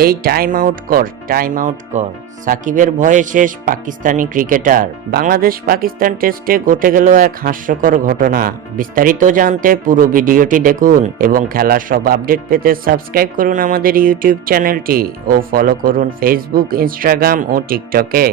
এই time out কর, time out কর। সাকিবের ভয়ে শেষ পাকিস্তানি ক্রিকেটার। বাংলাদেশ পাকিস্তান টেস্টে ঘটে গেল এক হাস্যকর ঘটনা। বিস্তারিত জানতে পুরো ভিডিওটি দেখুন এবং খেলার সব আপডেট পেতে সাবস্ক্রাইব করুন আমাদের ইউটিউব চ্যানেলটি ও ফলো করুন ফেসবুক, ইনস্টাগ্রাম ও টিকটকে।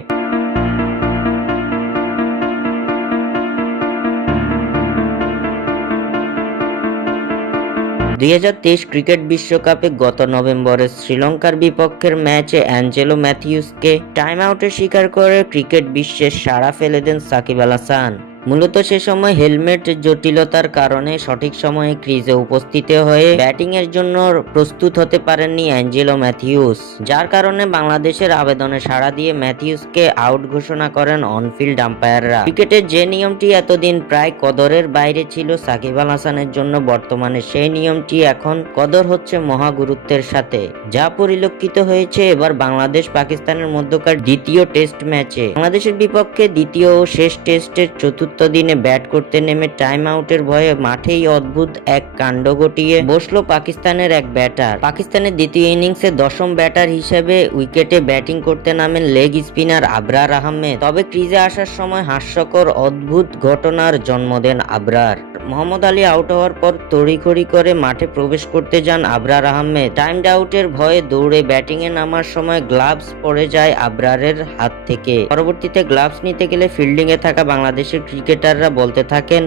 2023 ক্রিকেট বিশ্বকাপে গত নভেম্বরে শ্রীলঙ্কার বিপক্ষের ম্যাচে অ্যাঞ্জেলো ম্যাথিউসকে টাইম আউটের শিকার করে ক্রিকেট বিশ্বে সাড়া ফেলে দেন সাকিব আল হাসান। মূলত সে সময় হেলমেট জটিলতার কারণে সঠিক সময়ে ক্রিজে উপস্থিত হয়ে ব্যাটিং এর জন্য প্রস্তুত হতে পারেননি অ্যাঞ্জেলো ম্যাথিউস, যার কারণে বাংলাদেশের আবেদনে সাড়া দিয়ে ম্যাথিউসকে আউট ঘোষণা করেন অনফিল্ড আম্পায়াররা। ক্রিকেটের যে নিয়মটি এতদিন প্রায় কদরের বাইরে ছিল সাকিব আল হাসানের জন্য, বর্তমানে সেই নিয়মটি এখন কদর হচ্ছে মহা গুরুত্বের সাথে, যা পরিলক্ষিত হয়েছে এবার বাংলাদেশ পাকিস্তানের মধ্যকার দ্বিতীয় টেস্ট ম্যাচে। বাংলাদেশের বিপক্ষে দ্বিতীয় ও শেষ টেস্টের চতুর্থ দিনে ব্যাট করতে নেমে টাইম আউটের ভয়ে মাঠেই অদ্ভুত এক কাণ্ড ঘটিয়ে বসলো পাকিস্তানের এক ব্যাটার। পাকিস্তানের দ্বিতীয় ইনিংসে দশম ব্যাটার হিসেবে উইকেটে ব্যাটিং করতে নামেন লেগ স্পিনার আবরার আহমেদ। তবে ক্রিজে আসার সময় হাস্যকর অদ্ভুত ঘটনার জন্ম দেন আবরার। মোহাম্মদ আলী আউট হওয়ার পর তড়িঘড়ি করে মাঠে প্রবেশ করতে যান আবরার আহমেদ। টাইম আউটের ভয়ে দৌড়ে ব্যাটিং এ নামার সময় গ্লাভস পড়ে যায় আবরারের হাত থেকে। পরবর্তীতে গ্লাভস নিতে গেলে ফিল্ডিং এ থাকা বাংলাদেশের ক্রিকেটাররা বলতে থাকেন,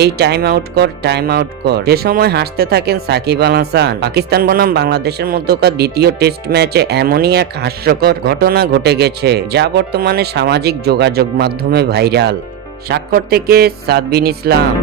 এই টাইম আউট কর, টাইম আউট কর। সে সময় হাসতে থাকেন সাকিব আল হাসান। পাকিস্তান বনাম বাংলাদেশের মধ্যকার দ্বিতীয় টেস্ট ম্যাচে এমনই এক হাস্যকর ঘটনা ঘটে গেছে, যা বর্তমানে সামাজিক যোগাযোগ মাধ্যমে ভাইরাল। স্বাক্ষর থেকে সাদবিন ইসলাম।